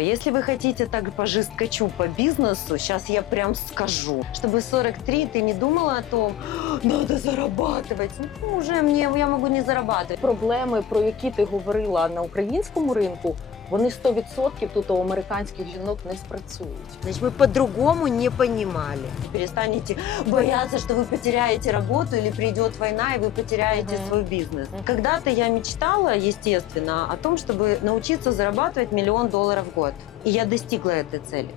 Если вы хотите так пожесткочу по бизнесу, сейчас я прям скажу, чтобы в 43 ты не думала о том, надо зарабатывать. Ну, уже мне, я могу не зарабатывать. Проблеми, про які ти говорила на українському ринку, вони 100% тут у американських жінок не спрацюють. Значит, мы по-другому не понимали. Перестанете бояться, что вы потеряете работу или придет война, и вы потеряете Мгм. свой бизнес. Мгм. Когда-то я мечтала, естественно, о том, чтобы научиться зарабатывать миллион долларов в год. И я достигла этой цели.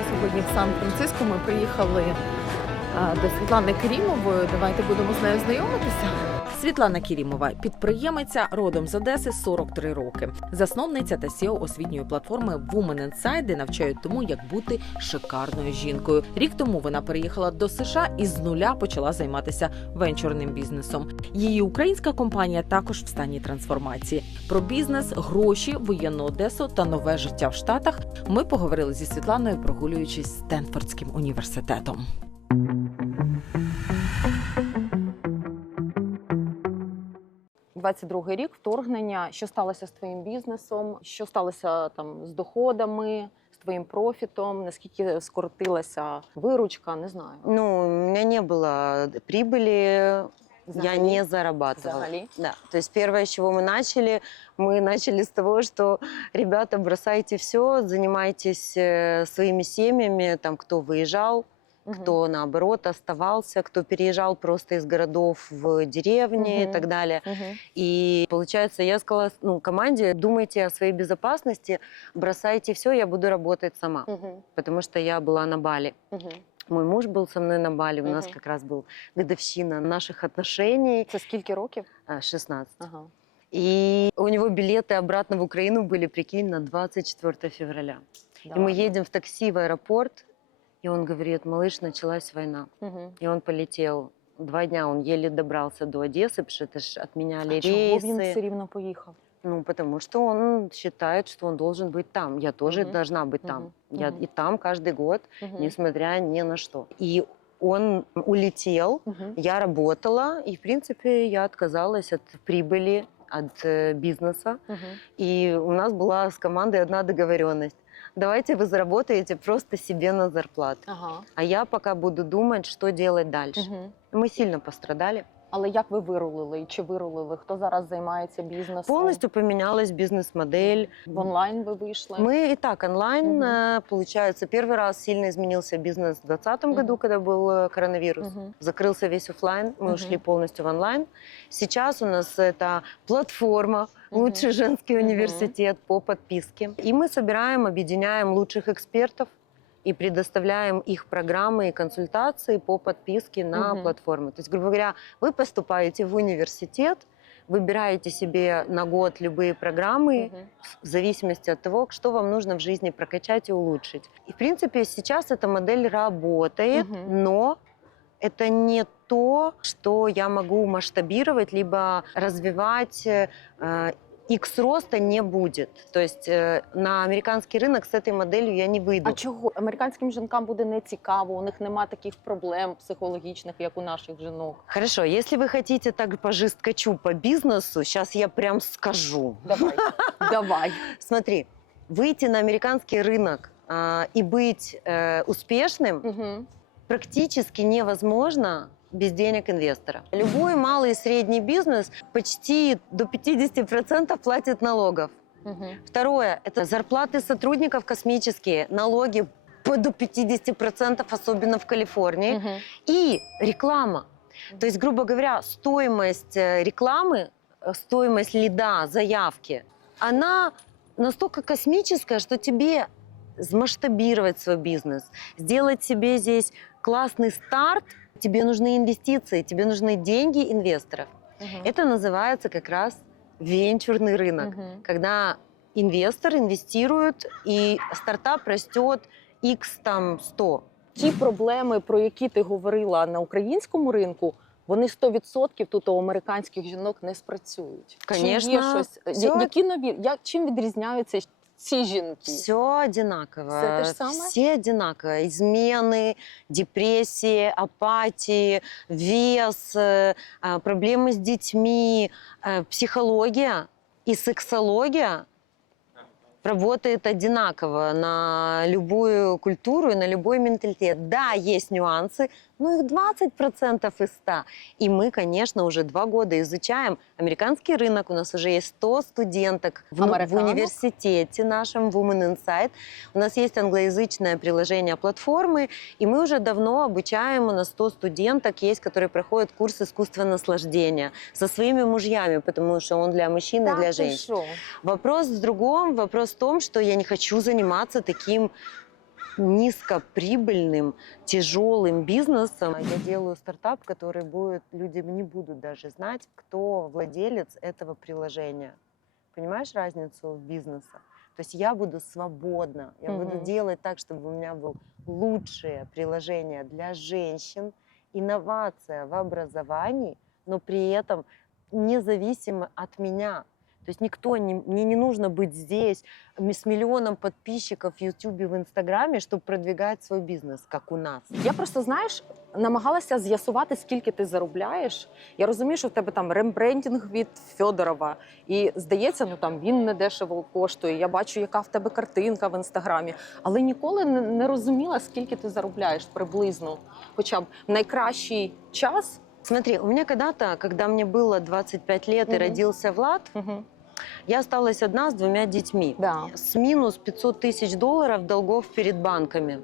проект «Зміна» сьогодні в Сан-Франциско. Ми приїхали а, до Світлани Керімової. Давайте будемо з нею знайомитися. Світлана Керімова, підприємиця родом з Одеси 43 роки, засновниця та CEO освітньої платформи Women Inside, де навчають тому, як бути шикарною жінкою. Рік тому вона переїхала до США і з нуля почала займатися венчурним бізнесом. Її українська компанія також в стані трансформації. Про бізнес, гроші, воєнну Одесу та нове життя в Штатах ми поговорили зі Світланою, прогулюючись Стенфордським університетом. «22-й рік вторгнення. Що сталося з твоїм бізнесом? Що сталося там з доходами, з твоїм профітом? Наскільки скоротилася виручка? Не знаю. Ну, у меня не было прибыли, я Взагалі? не зарабатывала. Взагалі? Да. То есть первое, с чего мы начали, мы начали с того, что ребята, бросайте все, занимайтесь э, своими семьями, там, кто выезжал, Мгм. кто наоборот оставался, кто переезжал просто из городов в деревни Мгм. и так далее. Мгм. И получается, я сказала ну, команде, думайте о своей безопасности, бросайте все, я буду работать сама, Мгм. потому что я была на Бали. Мгм. Мой муж был со мной на Бали, у нас Мгм. как раз был годовщина наших отношений, Це скільки років? а, 16. Ага. И у него билеты обратно в Украину были, прикинь, на 24 февраля. Да И мы ладно. едем в такси в аэропорт, и он говорит, малыш, началась война. Мгм. И он полетел. Два дня он еле добрался до Одессы, потому что это ж отменяли А чого він рейсы. все рівно поїхав? Ну, потому что он считает, что он должен быть там. Я тоже Мгм. должна быть там. Мгм. Я Мгм. и там каждый год, Мгм. несмотря ни на что. И он улетел, Мгм. я работала, и, в принципе, я отказалась от прибыли, от э, бизнеса. Мгм. И у нас была с командой одна договоренность. Давайте вы заработаете просто себе на зарплату. Ага. А я пока буду думать, что делать дальше. Мгм. Мы сильно пострадали. Але як ви вирулили і чи вирулили? Хто зараз займається бізнесом? Полностью поменялась бизнес-модель. в онлайн ви вийшли? Мы и так онлайн, Мгм. э, получается, первый раз сильно изменился бизнес в 2020 году, Мгм. когда был э, коронавирус. Мгм. Закрылся весь оффлайн, мы Мгм. ушли полностью в онлайн. Сейчас у нас это платформа Мгм. «Лучший женский Мгм. университет» по подписке. И мы собираем, объединяем лучших экспертов и предоставляем их программы и консультации по подписке на Мгм. платформу. То есть, грубо говоря, вы поступаете в университет, выбираете себе на год любые программы, Мгм. в зависимости от того, что вам нужно в жизни прокачать и улучшить. И, в принципе, сейчас эта модель работает, Мгм. но это не то, что я могу масштабировать, либо развивать. э, X роста не будет. То есть э, на американский рынок с этой моделью я не выйду. А чого американським жінкам буде не цікаво? У них нема таких проблем психологічних, як у наших жінок. Хорошо, если вы хотите так пожесткочу по бизнесу, сейчас я прям скажу. Давай, давай. Смотри, выйти на американский рынок а, и быть э, успешным Мгм. практически невозможно Без денег инвестора. Любой малый и средний бизнес почти до 50% платит налогов. Мгм. Второе – это зарплаты сотрудников космические, налоги по до 50%, особенно в Калифорнии. Мгм. И реклама. То есть, грубо говоря, стоимость э, рекламы, э, стоимость лида, заявки, она настолько космическая, что тебе масштабировать свой бизнес, сделать себе здесь классный старт, тебе нужны инвестиции, тебе нужны деньги инвесторов. Мгм. Это называется как раз венчурный рынок, Мгм. когда инвестор инвестирует, и стартап растет x там 100. Ті проблеми, про які ти говорила на українському ринку, вони 100% тут у американських жінок не спрацюють. Чи є Конечно, щось, я- всё- які нові, як, чим відрізняються жінки? Все одинаково. Всё то же самое? Все одинаково. Измены, депрессии, апатии, вес, э, а, проблемы с детьми, э, психология и сексология работает одинаково на любую культуру и на любой менталитет. Да, есть нюансы, но их 20% из 100. И мы, конечно, уже два года изучаем американский рынок. У нас уже есть 100 студенток в, в университете нашем Women Insight. У нас есть англоязычное приложение платформы, и мы уже давно обучаем, у нас 100 студенток есть, которые проходят курс искусства наслаждения со своими мужьями, потому что он для мужчин и Та для женщин. що? Вопрос в другом. Вопрос в том, что я не хочу заниматься таким низкоприбыльным, тяжелым бизнесом. Я делаю стартап, который будет, люди не будут даже знать, кто владелец этого приложения. Понимаешь разницу в бизнесе? То есть я буду свободна, я буду Мгм. делать так, чтобы у меня было лучшее приложение для женщин, инновация в образовании, но при этом независимо от меня. То есть никто не, мне не нужно быть здесь с миллионом подписчиков в Ютубе, в Инстаграме, чтобы продвигать свой бизнес, как у нас. Я просто знаєш, намагалася з'ясувати, скільки ти заробляєш. Я розумію, що в тебе там рембрендінг від Федорова, і здається, ну там він не дешево коштує. Я бачу, яка в тебе картинка в інстаграмі, але ніколи не розуміла, скільки ти заробляєш приблизно. Хоча б найкращий час. Смотри, у меня когда-то, когда мне было 25 лет и Мгм. родился Влад, Угу. я осталась одна с двумя детьми. Да. С минус 500 тысяч долларов долгов перед банками,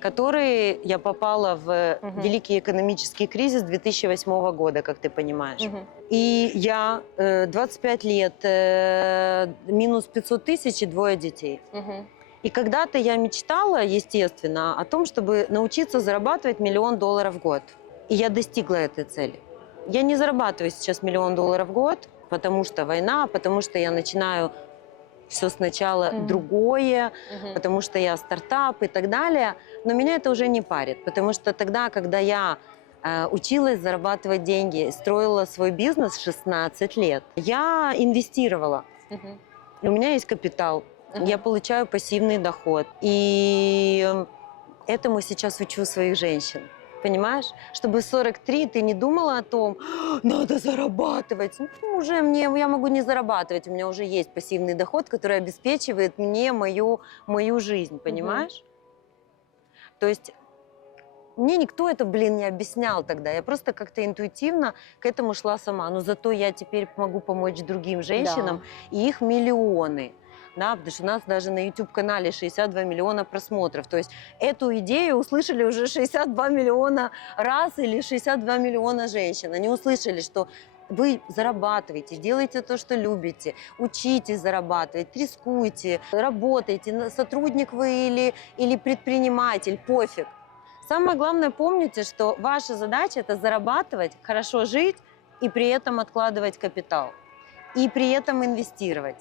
которые я попала в Мгм. великий экономический кризис 2008 года, как ты понимаешь. Угу. И я э, 25 лет, э, минус 500 тысяч и двое детей. Угу. И когда-то я мечтала, естественно, о том, чтобы научиться зарабатывать миллион долларов в год. И я достигла этой цели. Я не зарабатываю сейчас миллион долларов в год, потому что война, потому что я начинаю все сначала Мгм. другое, потому что я стартап и так далее. Но меня это уже не парит, потому что тогда, когда я э, училась зарабатывать деньги, строила свой бизнес 16 лет, я инвестировала. Угу. У меня есть капитал, я получаю пассивный доход. И этому сейчас учу своих женщин. Понимаешь? Чтобы в 43 ты не думала о том, «А, надо зарабатывать. Ну, уже мне, я могу не зарабатывать, у меня уже есть пассивный доход, который обеспечивает мне мою, мою жизнь, понимаешь? То есть мне никто это, блин, не объяснял тогда. Я просто как-то интуитивно к этому шла сама. Но зато я теперь могу помочь другим женщинам, и их миллионы. Да, потому что у нас даже на YouTube-канале 62 миллиона просмотров. То есть эту идею услышали уже 62 миллиона раз или 62 миллиона женщин. Они услышали, что вы зарабатываете, делаете то, что любите, учитесь зарабатывать, рискуйте, работайте, сотрудник вы или, или предприниматель, пофиг. Самое главное, помните, что ваша задача – это зарабатывать, хорошо жить и при этом откладывать капитал. И при этом инвестировать.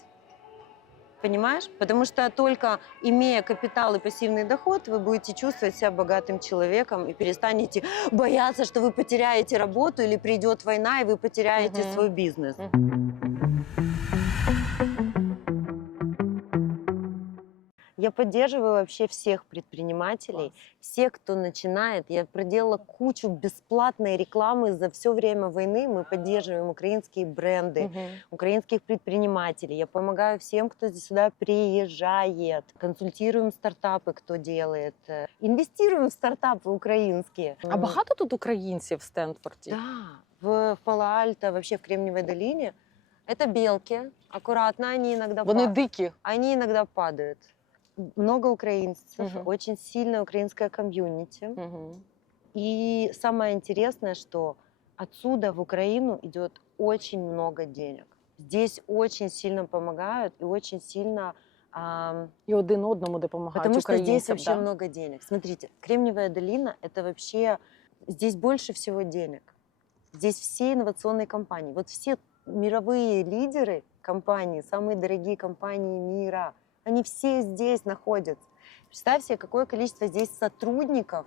Понимаешь? Потому что только имея капитал и пассивный доход, вы будете чувствовать себя богатым человеком и перестанете бояться, что вы потеряете работу или придет война, и вы потеряете Мгм. свой бизнес. Я поддерживаю вообще всех предпринимателей, всех, кто начинает. Я проделала кучу бесплатной рекламы за все время войны. Мы поддерживаем украинские бренды, украинских предпринимателей. Я помогаю всем, кто здесь сюда приезжает. Консультируем стартапы, кто делает. Э, Инвестируем в стартапы украинские. А багато тут українців в Стенфорді? Да, в, в Пало-Альто, вообще в Кремниевой долине. Это белки. Аккуратно, они иногда Вони па- дикі. они иногда падают. Много украинцев, Мгм. очень сильная украинская комьюнити. Угу. И самое интересное, что отсюда в Украину идет очень много денег. Здесь очень сильно помогают и очень сильно... ам, І один одному допомагають потому что здесь українцям. вообще да? много денег. Смотрите, Кремниевая долина — это вообще... Здесь больше всего денег. Здесь все инновационные компании. Вот все мировые лидеры компаний, самые дорогие компании мира, они все здесь находятся. Представь себе, какое количество здесь сотрудников,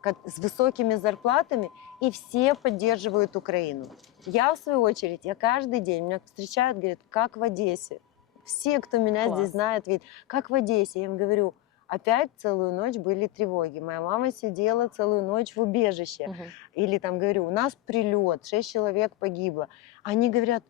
ко- с высокими зарплатами, и все поддерживают Украину. Я, в свою очередь, я каждый день, меня встречают, говорят, как в Одессе. Все, кто меня Класс. здесь знает, видят, как в Одессе. Я им говорю, опять целую ночь были тревоги. Моя мама сидела целую ночь в убежище. Мгм. Или там говорю, у нас прилет, шесть человек погибло. Они говорят,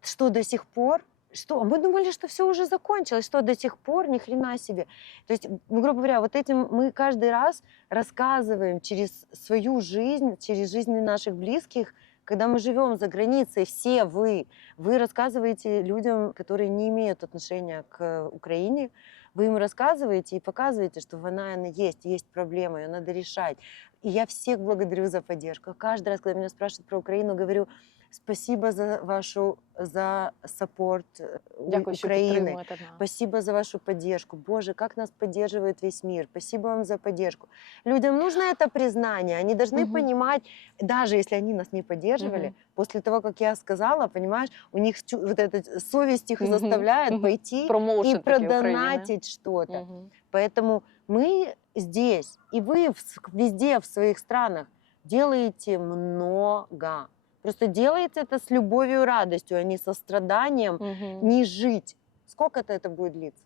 что до сих пор? Что? Мы думали, что все уже закончилось, что до сих пор ни хрена себе. То есть, ну, грубо говоря, вот этим мы каждый раз рассказываем через свою жизнь, через жизни наших близких, когда мы живем за границей, все вы, вы рассказываете людям, которые не имеют отношения к Украине, вы им рассказываете и показываете, что война она есть, есть проблема, ее надо решать. И я всех благодарю за поддержку. Каждый раз, когда меня спрашивают про Украину, говорю спасибо за вашу за саппорт э, У- Дякую, що Украины. підтримуєте нас. Спасибо за вашу поддержку. Боже, как нас поддерживает весь мир. Спасибо вам за поддержку. Людям нужно это признание. Они должны Мгм. понимать, даже если они нас не поддерживали, Мгм. после того, как я сказала, понимаешь, у них чу- вот эта совесть их Мгм. заставляет Мгм. пойти Промоушен и такий України. продонатить что-то. Мгм. Поэтому мы здесь, и вы в с- везде в своих странах делаете много. Просто делайте это с любовью и радостью, а не со страданием, Мгм. не жить. Сколько-то это будет длиться?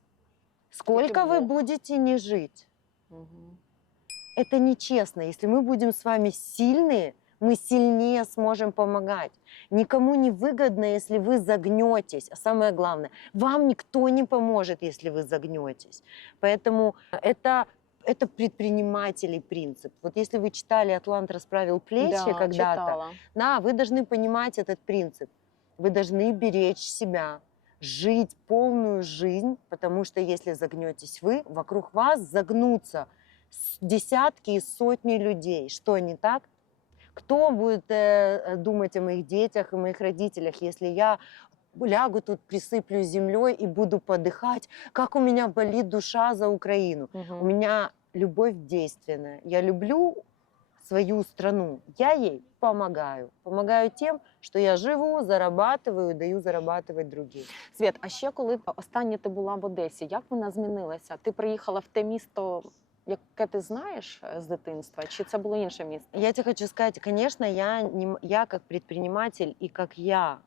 Сколько вы будете не жить? Мгм. Это нечестно. Если мы будем с вами сильные, мы сильнее сможем помогать. Никому не выгодно, если вы загнетесь. А самое главное, вам никто не поможет, если вы загнетесь. Поэтому это это предпринимателей принцип. Вот если вы читали «Атлант расправил плечи» Да, когда-то, да, вы должны понимать этот принцип. Вы должны беречь себя, жить полную жизнь, потому что если загнетесь вы, вокруг вас загнутся десятки и сотни людей. Что не так? Кто будет э, думать о моих детях и моих родителях, если я лягу тут, присыплю землей и буду подыхать, как у меня болит душа за Украину. Мгм. У меня любовь действенная. Я люблю свою страну. Я ей помогаю. Помогаю тем, что я живу, зарабатываю, даю зарабатывать другим. Світ, а ще коли останнє ти була в Одесі, як вона змінилася? Ти приїхала в те місто, яке ти знаєш е, з дитинства, чи це було інше місто? Я тебе хочу сказать, конечно, я, не, м- я как предприниматель и как я,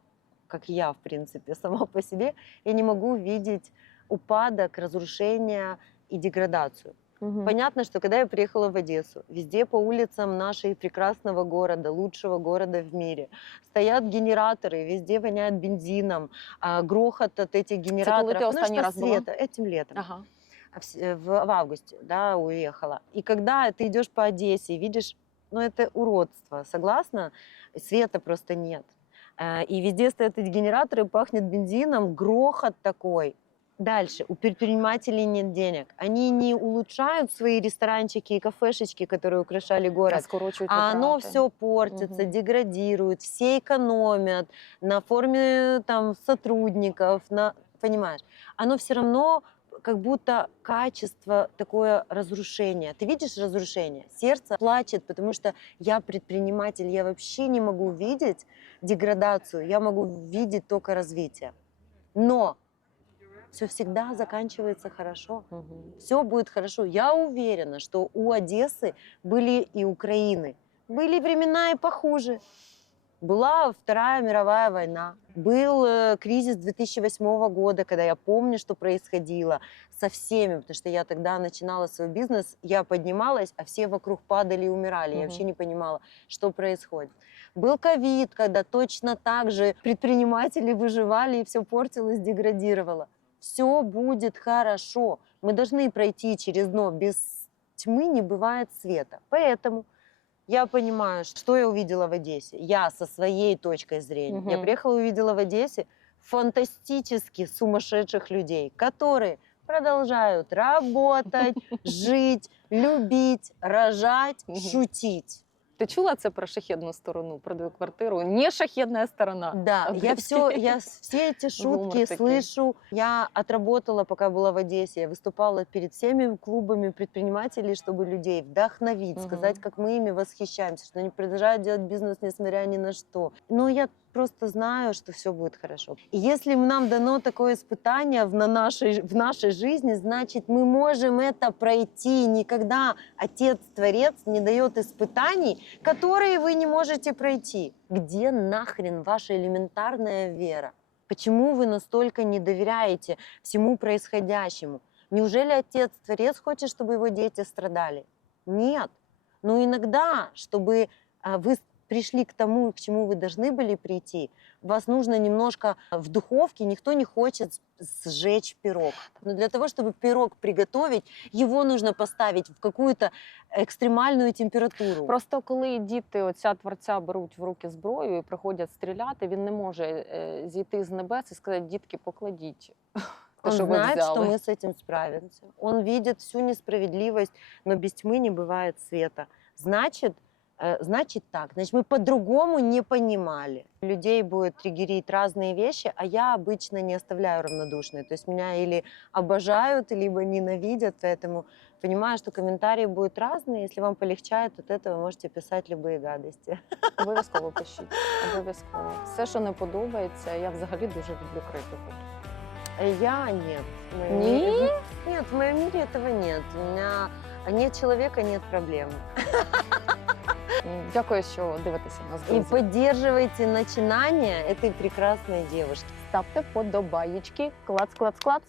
как я, в принципе, сама по себе, я не могу видеть упадок, разрушение и деградацию. Мгм. Понятно, что когда я приехала в Одессу, везде по улицам нашей прекрасного города, лучшего города в мире, стоят генераторы, везде воняет бензином, а, грохот от этих генераторов. ты что раз света, этим летом, Ага. а в, с- в, в августе, да, уехала. И когда ты идешь по Одессе и видишь, ну это уродство, согласна? Света просто нет. А, И везде стоят эти генераторы, пахнет бензином, грохот такой. Дальше, у предпринимателей нет денег. Они не улучшают свои ресторанчики и кафешечки, которые украшали город. Скорочують А оно все портится, Мгм. деградирует, все экономят на форме там сотрудников, на, понимаешь? Оно все равно как будто качество такое разрушение. Ты видишь разрушение? Сердце плачет, потому что я предприниматель, я вообще не могу видеть деградацию, я могу видеть только развитие. Но все всегда заканчивается хорошо Мгм. все будет хорошо. Я уверена, что у Одессы были и Украины. Были времена и похуже. Была Вторая мировая война, был э, кризис 2008 года, когда я помню, что происходило со всеми, потому что я тогда начинала свой бизнес, я поднималась, а все вокруг падали и умирали. Я Мгм. вообще не понимала, что происходит. Был ковид, когда точно так же предприниматели выживали и все портилось, деградировало. Все будет хорошо. Мы должны пройти через дно. Без тьмы не бывает света. Поэтому я понимаю, что я увидела в Одессе. Я со своей точкой зрения. Я Мгм. приехала и увидела в Одессе фантастически сумасшедших людей, которые продолжают работать, жить, любить, рожать, шутить. Ти чула це про шахідну сторону, про твою квартиру? Не шахідна сторона. Да, я Одесский. все, я все эти шутки слышу. Я отработала, пока была в Одессе. Я выступала перед всеми клубами предпринимателей, чтобы людей вдохновить, Мгм. сказать, как мы ими восхищаемся, что они продолжают делать бизнес, несмотря ни на что. Но я просто знаю, что все будет хорошо. И если нам дано такое испытание в, на нашей, в нашей жизни, значит, мы можем это пройти. Никогда Отец-Творец не дает испытаний, которые вы не можете пройти. Где нахрен ваша элементарная вера? Почему вы настолько не доверяете всему происходящему? Неужели Отец-Творец хочет, чтобы его дети страдали? Нет. Но иногда, чтобы а, вы пришли к тому, к чему вы должны были прийти, вас нужно немножко в духовке, никто не хочет с- сжечь пирог. Но для того, чтобы пирог приготовить, его нужно поставить в какую-то экстремальную температуру. Просто коли діти отця творця беруть в руки зброю і приходять стріляти, він не може е, зійти з небес і сказати, дітки, покладіть. те, Он що ви знает, что взяли». мы с этим справимся. Он видит всю несправедливость, но без тьмы не бывает света. Значит, э, значит так, значит, мы по-другому не понимали. Людей будет триггерить разные вещи, а я обычно не оставляю равнодушной. То есть меня или обожают, либо ненавидят, поэтому понимаю, что комментарии будут разные. Если вам полегчает от этого, можете писать любые гадости. Обов'язково пишіть. Обов'язково. Все, що не подобається, я взагалі дуже люблю критику. Э, Я нет. В моем Не? мире- Нет, в моем мире этого нет. У меня нет человека, нет проблемы. Дякую, що дивитеся нас. И друзі. поддерживайте начинания этой прекрасной девушки. Ставте вподобаєчки. Клац, клац, клац.